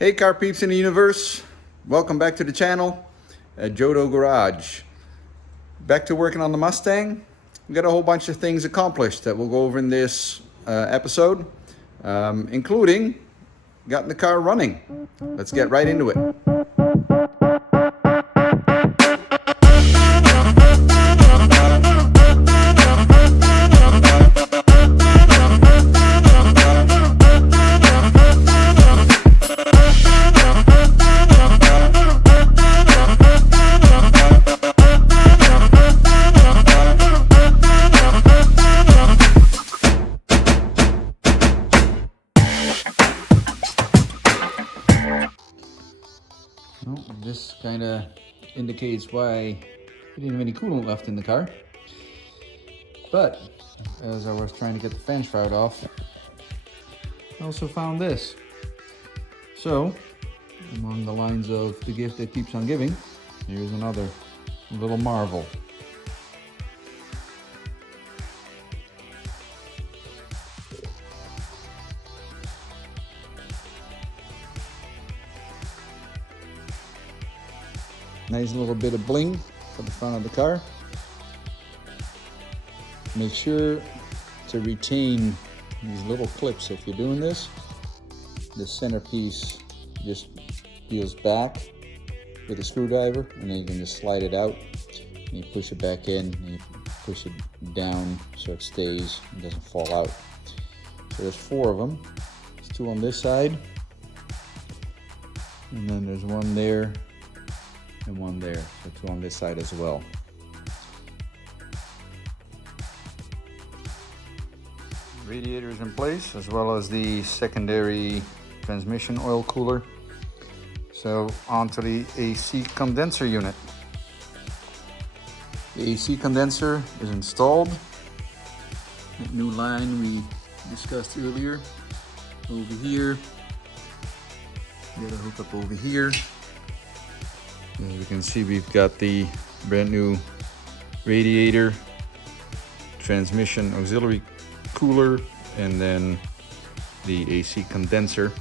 Hey car peeps in the universe, welcome back to the channel at Jodo Garage. Back to working on the Mustang. We got a whole bunch of things accomplished that we'll go over in this episode, including getting the car running. Let's get right into it. This kind of indicates why we didn't have any coolant left in the car. But as I was trying to get the fan shroud off, I also found this. So, along the lines of the gift that keeps on giving, here's another little marvel. Nice little bit of bling for the front of the car. Make sure to retain these little clips if you're doing this. The centerpiece just peels back with a screwdriver, and then you can just slide it out. And you push it back in, and you push it down so it stays and doesn't fall out. So there's 4 of them. There's 2 on this side, and then there's 1 there. And 1 there, so 2 on this side as well. Radiator is in place, as well as the secondary transmission oil cooler. So onto the AC condenser unit. The AC condenser is installed. That new line we discussed earlier. Over here. You gotta hook up over here. As you can see, we've got the brand new radiator, transmission auxiliary cooler, and then the AC condenser.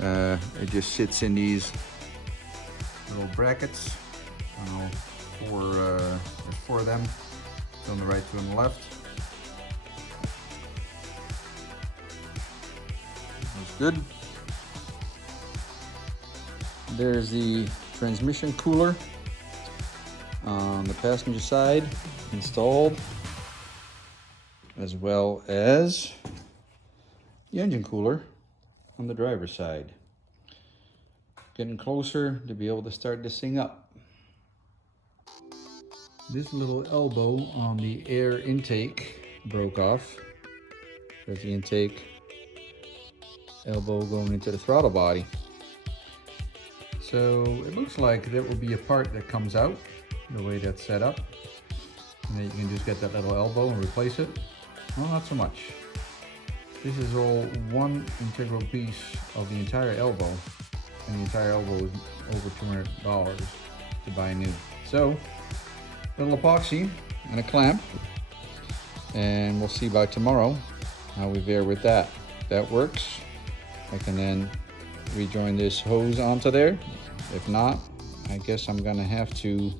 It just sits in these little brackets. There's 4 of them, two on the right, 2 on the left. That's good. There's the transmission cooler on the passenger side installed, as well as the engine cooler on the driver's side. Getting closer to be able to start this thing up. This little elbow on the air intake broke off. There's the intake elbow going into the throttle body. So it looks like there will be a part that comes out the way that's set up, and then you can just get that little elbow and replace it. Well, not so much. This is all one integral piece of the entire elbow, and the entire elbow is over $200 to buy new. So a little epoxy and a clamp, and we'll see by tomorrow how we fare with that. If that works, I can then rejoin this hose onto there. If not, I guess I'm gonna have to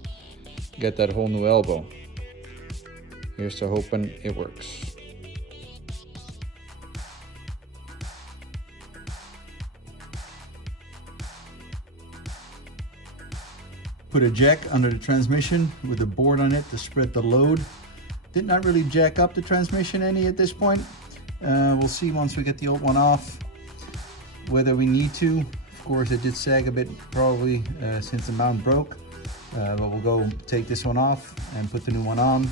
get that whole new elbow. Here's to hoping it works. Put a jack under the transmission with a board on it to spread the load. Did not really jack up the transmission any at this point. We'll see once we get the old one off whether we need to. Of course, it did sag a bit probably since the mount broke, but we'll go take this one off and put the new one on.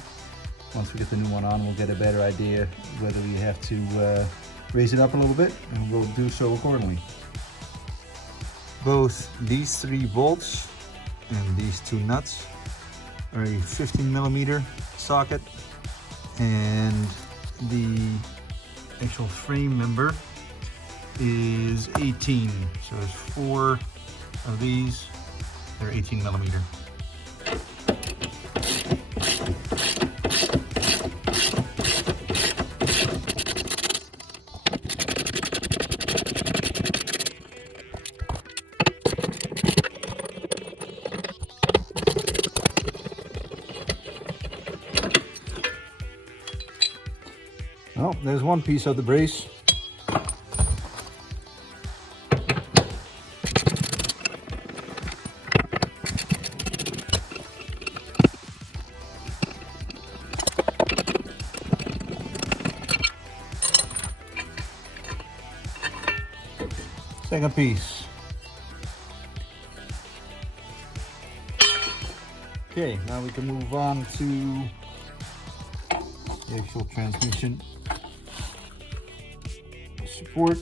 Once we get the new one on, we'll get a better idea whether we have to raise it up a little bit, and we'll do so accordingly. Both these 3 bolts and these 2 nuts are a 15mm socket, and the actual frame member is 18. So there's 4 of these. They're 18mm. one piece of the brace. Second piece. Okay, now we can move on to the actual transmission support.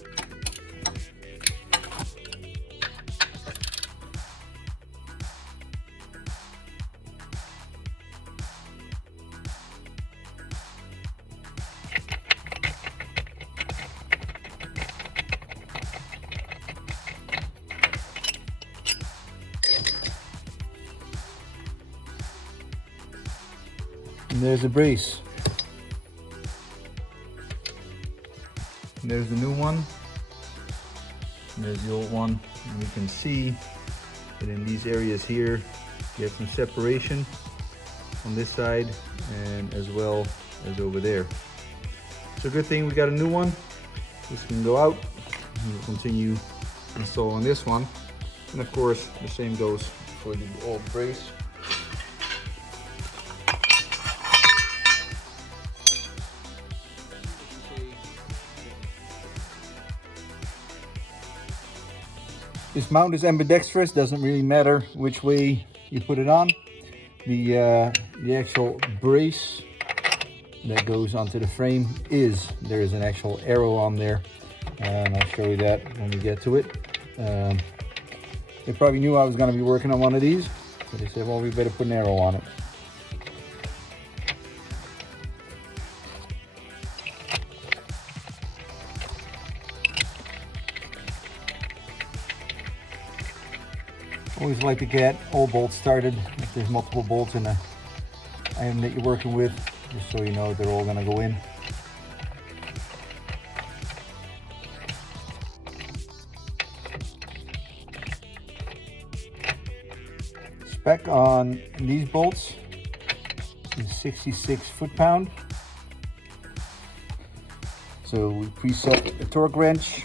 And there's the brace. And there's the new one. And there's the old one. And you can see that in these areas here, you have some separation on this side and as well as over there. So good thing we got a new one. This can go out. And we'll continue installing this one. And of course, the same goes for the old brace. This mount is ambidextrous, doesn't really matter which way you put it on. The actual brace that goes onto the frame there is an actual arrow on there, and I'll show you that when we get to it. They probably knew I was going to be working on one of these, so they said, well, we better put an arrow on it. Always like to get all bolts started if there's multiple bolts in the item that you're working with, just so you know they're all going to go in. Spec on these bolts is 66 foot-pound. So we preset the torque wrench.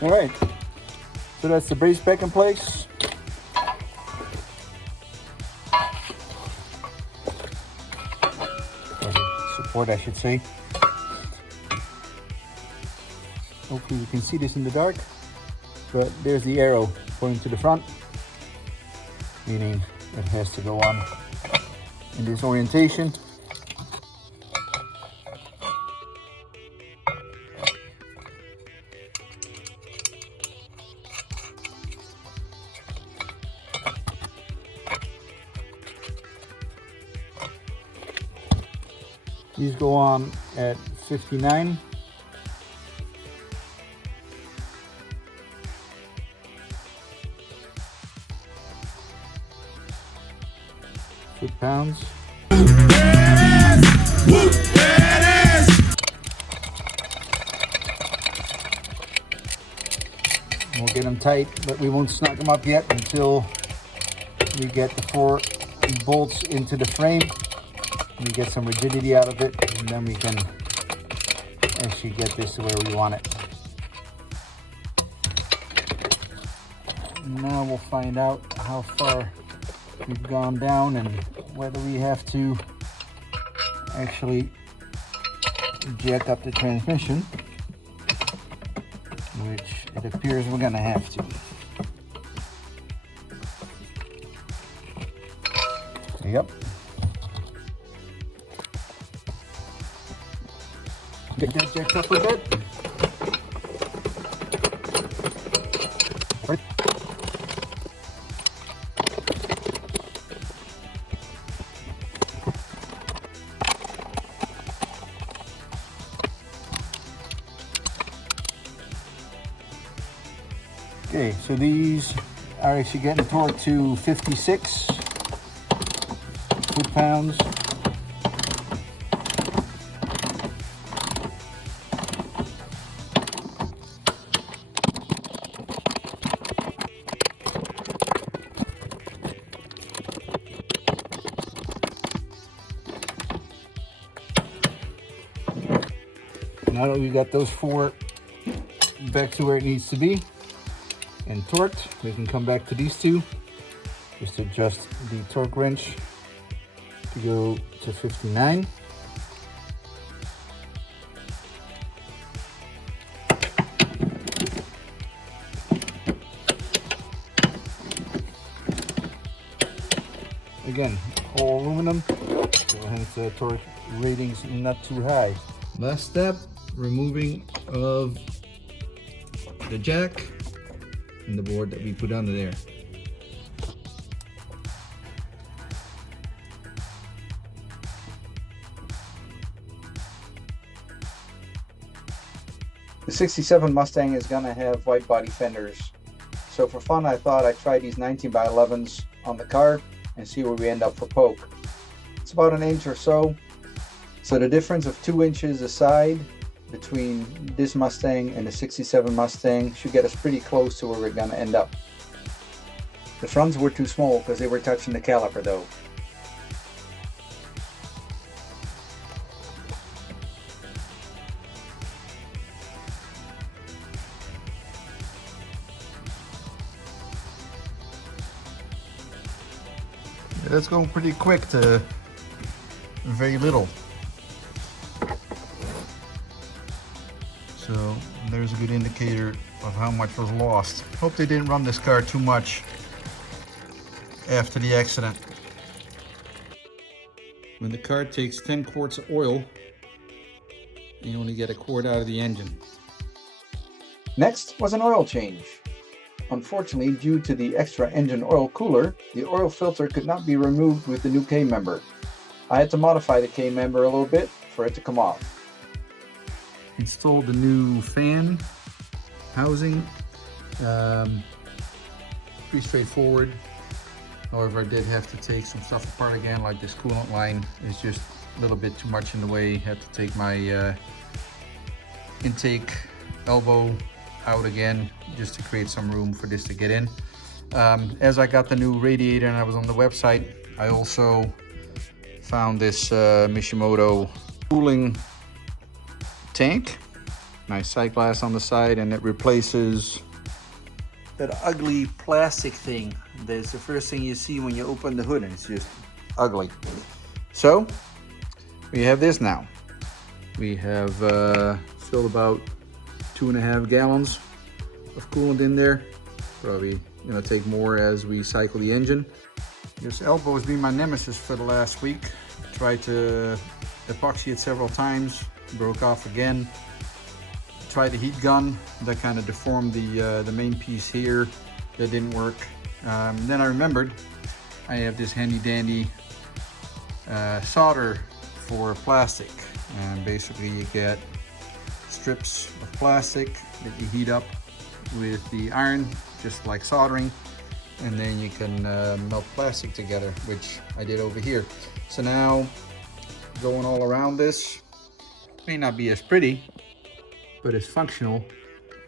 All right, so that's the brace back in place. Support, I should say. Hopefully you can see this in the dark, but there's the arrow pointing to the front, meaning it has to go on in this orientation. These go on at 59. Foot-pounds. We'll get them tight, but we won't snug them up yet until we get the 4 bolts into the frame. We get some rigidity out of it, and then we can actually get this to where we want it. Now we'll find out how far we've gone down and whether we have to actually jack up the transmission, which it appears we're gonna have to. Yep. Get that jacked up a bit. Right. Okay, so these are actually getting torqued to 56 foot-pounds. Now that we've got those four back to where it needs to be and torqued, we can come back to these two. Just adjust the torque wrench to go to 59. Again, all aluminum, so hence the torque rating's not too high. Last step, removing of the jack and the board that we put under there. The 67 Mustang is going to have white body fenders. So for fun, I thought I'd try these 19x11s on the car and see where we end up for poke. It's about an inch or so. So the difference of 2 inches aside between this Mustang and the 67 Mustang should get us pretty close to where we're going to end up. The fronts were too small because they were touching the caliper though. That's going pretty quick to very little. So there's a good indicator of how much was lost. Hope they didn't run this car too much after the accident. When the car takes 10 quarts of oil, you only get a quart out of the engine. Next was an oil change. Unfortunately, due to the extra engine oil cooler, the oil filter could not be removed with the new K-member. I had to modify the K-member a little bit for it to come off. Installed the new fan housing. Pretty straightforward. However, I did have to take some stuff apart again, like this coolant line is just a little bit too much in the way. Had to take my intake elbow out again just to create some room for this to get in. As I got the new radiator and I was on the website, I also found this Mishimoto cooling tank. Nice sight glass on the side, and it replaces that ugly plastic thing. That's the first thing you see when you open the hood, and it's just ugly. So we have this now. We have filled about 2.5 gallons of coolant in there. Probably gonna take more as we cycle the engine. This elbow has been my nemesis for the last week. Tried to epoxy it several times, broke off again. Tried the heat gun, that kind of deformed the main piece here. That didn't work. Then I remembered I have this handy dandy solder for plastic, and basically you get strips of plastic that you heat up with the iron, just like soldering, and then you can melt plastic together, which I did over here. So now going all around this may not be as pretty, but it's functional,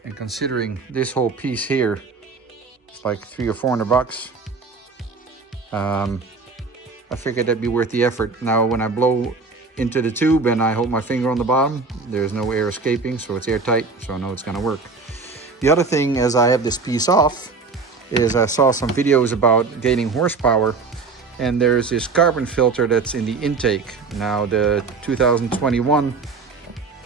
and considering this whole piece here, it's like $300 or $400. I figured that'd be worth the effort. Now when I blow into the tube and I hold my finger on the bottom, there's no air escaping, so it's airtight, so I know it's gonna work. The other thing, as I have this piece off, is I saw some videos about gaining horsepower, and there's this carbon filter that's in the intake. Now the 2021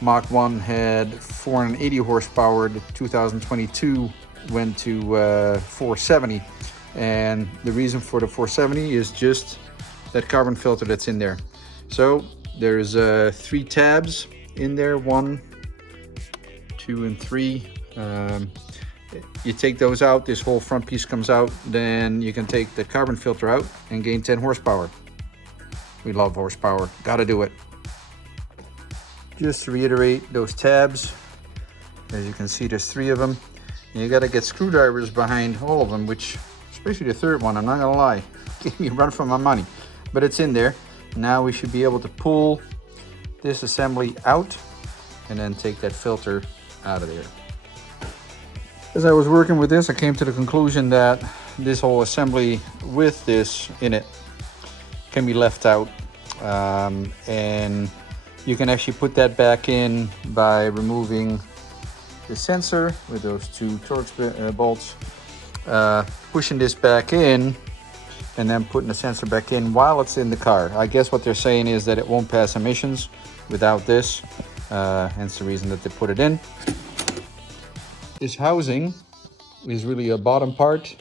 Mach 1 had 480 horsepower, the 2022 went to 470, and the reason for the 470 is just that carbon filter that's in there. So there's 3 tabs in there, 1, 2, and 3. You take those out, this whole front piece comes out, then you can take the carbon filter out and gain 10 horsepower. We love horsepower, gotta do it. Just to reiterate, those tabs, as you can see, there's 3 of them. You got to get screwdrivers behind all of them, which, especially the third one, I'm not gonna lie, gave me a run for my money. But it's in there. Now we should be able to pull this assembly out and then take that filter out of there. As I was working with this, I came to the conclusion that this whole assembly with this in it can be left out, and you can actually put that back in by removing the sensor with those two Torx bolts, pushing this back in and then putting the sensor back in while it's in the car. I guess what they're saying is that it won't pass emissions without this, hence the reason that they put it in. This housing is really a bottom part,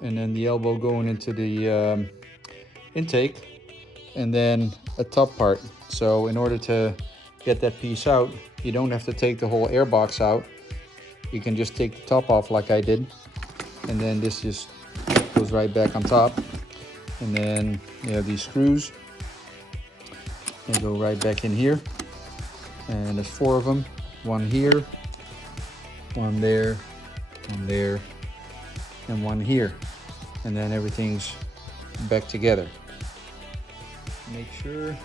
and then the elbow going into the intake, and then a top part. So in order to get that piece out, you don't have to take the whole air box out. You can just take the top off like I did, and then this just goes right back on top. And then you have these screws, they go right back in here, and there's 4 of them, one here, one there, and one here, and then everything's back together. Make sure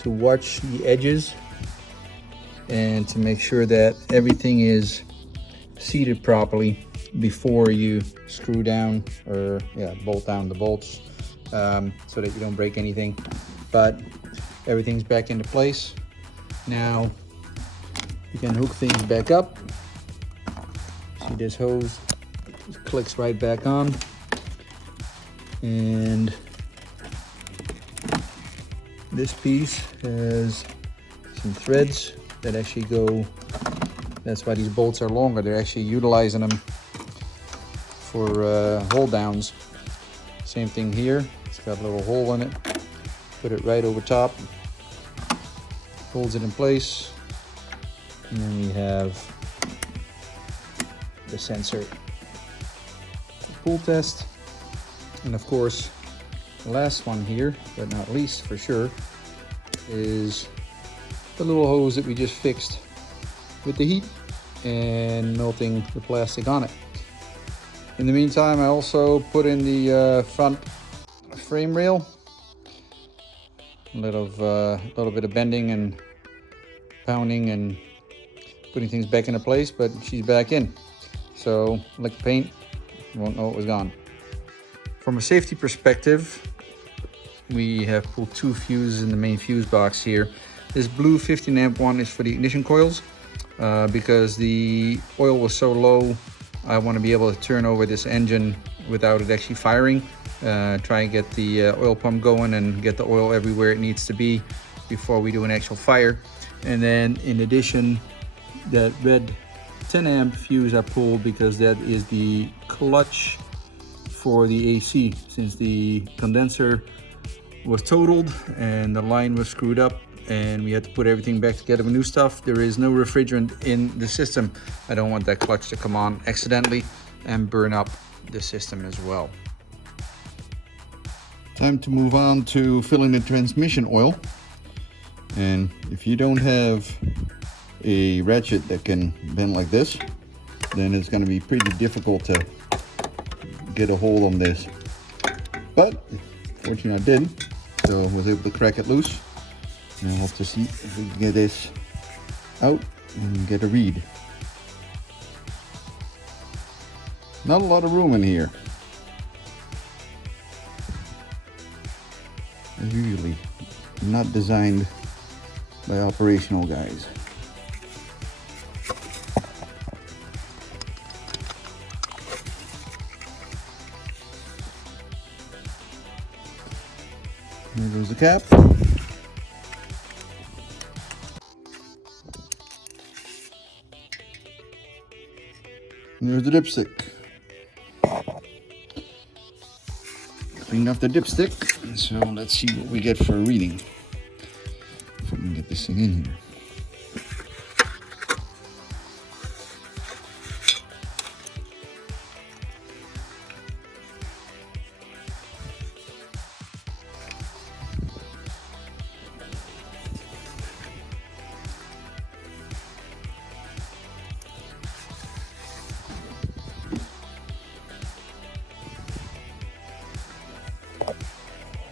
to watch the edges and to make sure that everything is seated properly before you screw down or bolt down the bolts, so that you don't break anything. But everything's back into place. Now you can hook things back up. See, this hose clicks right back on, and this piece has some threads that actually go, that's why these bolts are longer. They're actually utilizing them for hold downs. Same thing here, it's got a little hole in it. Put it right over top, holds it in place, and then we have the sensor pull test. And of course, the last one here, but not least for sure, is the little hose that we just fixed with the heat and melting the plastic on it. In the meantime, I also put in the front frame rail. A little bit of bending and pounding and putting things back into place, but she's back in. So, like paint, you won't know it was gone. From a safety perspective, we have pulled 2 fuses in the main fuse box here. This blue 15 amp one is for the ignition coils. Because the oil was so low, I want to be able to turn over this engine without it actually firing. Try and get the oil pump going and get the oil everywhere it needs to be before we do an actual fire. And then in addition, that red 10 amp fuse I pulled because that is the clutch for the AC. Since the condenser was totaled and the line was screwed up and we had to put everything back together with new stuff, there is no refrigerant in the system. I don't want that clutch to come on accidentally and burn up the system as well. Time to move on to filling the transmission oil. And if you don't have a ratchet that can bend like this, then it's going to be pretty difficult to get a hold on this. But fortunately I did, so I was able to crack it loose. And we'll have to see if we can get this out and get a read. Not a lot of room in here. As usually, not designed by operational guys. There goes the cap. And there's the dipstick. Cleaned off the dipstick, so let's see what we get for a reading. If we can get this thing in here.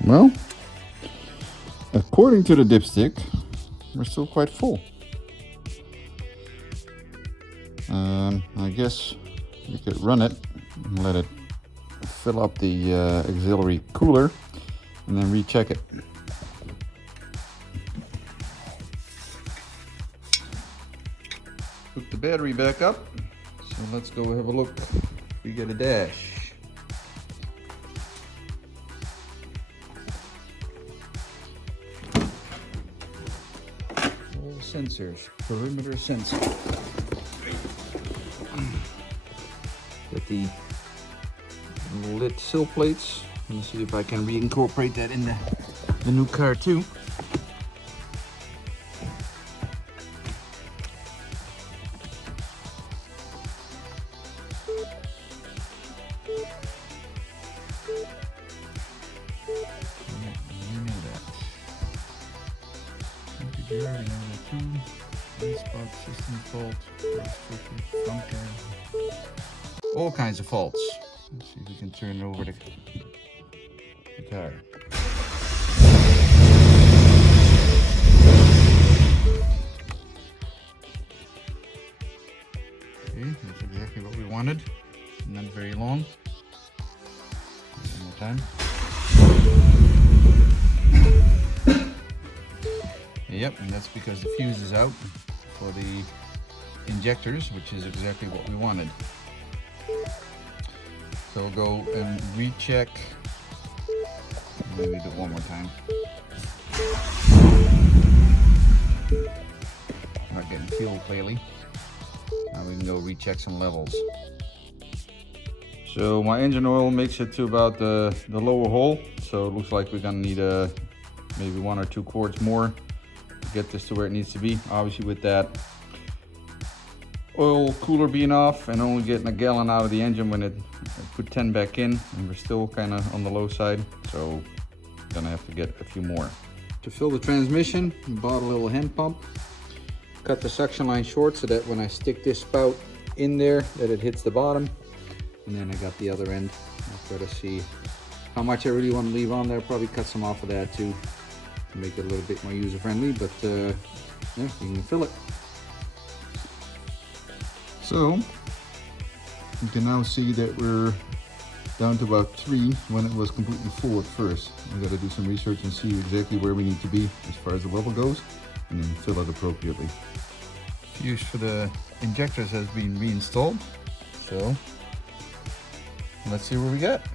Well, according to the dipstick, we're still quite full. I guess we could run it and let it fill up the auxiliary cooler and then recheck it. Hook the battery back up. So let's go have a look if we get a dash. All sensors, perimeter sensor. Get the lit sill plates. Let me see if I can reincorporate that in the new car too. You know that. You already know that too. Spot system fault, front cam. All kinds of faults. Let's see if we can turn over the car. Okay, that's exactly what we wanted. Not very long. One more time. Yep, and that's because the fuse is out for the injectors, which is exactly what we wanted. So we'll go and recheck. Maybe do it one more time. Not getting fuel clearly. Now we can go recheck some levels. So my engine oil makes it to about the lower hole. So it looks like we're gonna need maybe 1 or 2 quarts more to get this to where it needs to be. Obviously with that oil cooler being off and only getting a gallon out of the engine when it put 10 back in, and we're still kind of on the low side, so gonna have to get a few more. To fill the transmission, I bought a little hand pump, cut the suction line short so that when I stick this spout in there that it hits the bottom, and then I got the other end. I've got to see how much I really want to leave on there. Probably cut some off of that too to make it a little bit more user friendly, but yeah, you can fill it. So you can now see that we're down to about 3 when it was completely full at first. We got to do some research and see exactly where we need to be as far as the level goes, and then fill it appropriately. Fuse for the injectors has been reinstalled, so let's see where we get.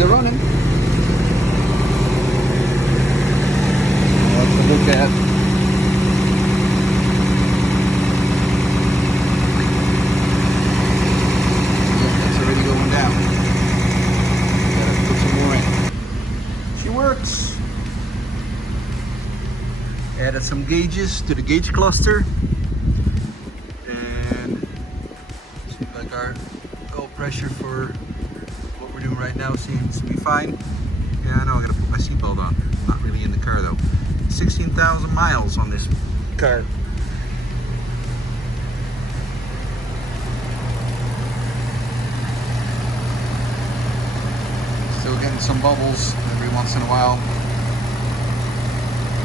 Running. Let's look at. Yeah, it's already going down. Gotta put some more in. She works. Added some gauges to the gauge cluster, and seems like our oil pressure for doing right now seems to be fine. Yeah, I know I gotta put my seatbelt on. I'm not really in the car though. 16,000 miles on this car. Still getting some bubbles every once in a while,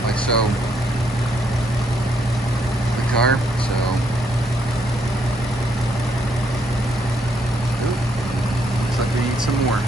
like so. The car, so. Looks like we need some more.